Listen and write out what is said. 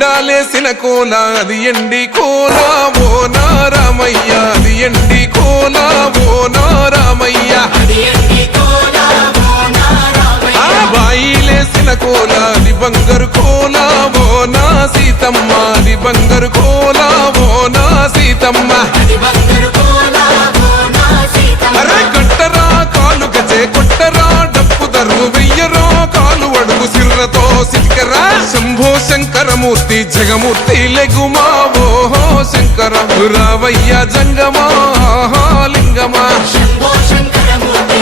ఎండాలేసిన కోల అది ఎండి కోల ఓ నారామయ్య అది ఎండి కోల ఓ నారామయ్య బాయిలేసిన కోల అది బంగారు కోల ఓ నా సీతమ్మ అది బంగారు కోల ఓ నా సీతమ్మ అరే కట్టరా కాలు గజే కొట్టరా డప్పు దరు వెయ్యరో కాలు అడుగు సిర్రతో సిటికరా శంభో శంకరమూర్తి జగమూర్తి లెగుమా ఓహో శంకర రావయ్య జంగమా లింగమా శంభో శంకరమూర్తి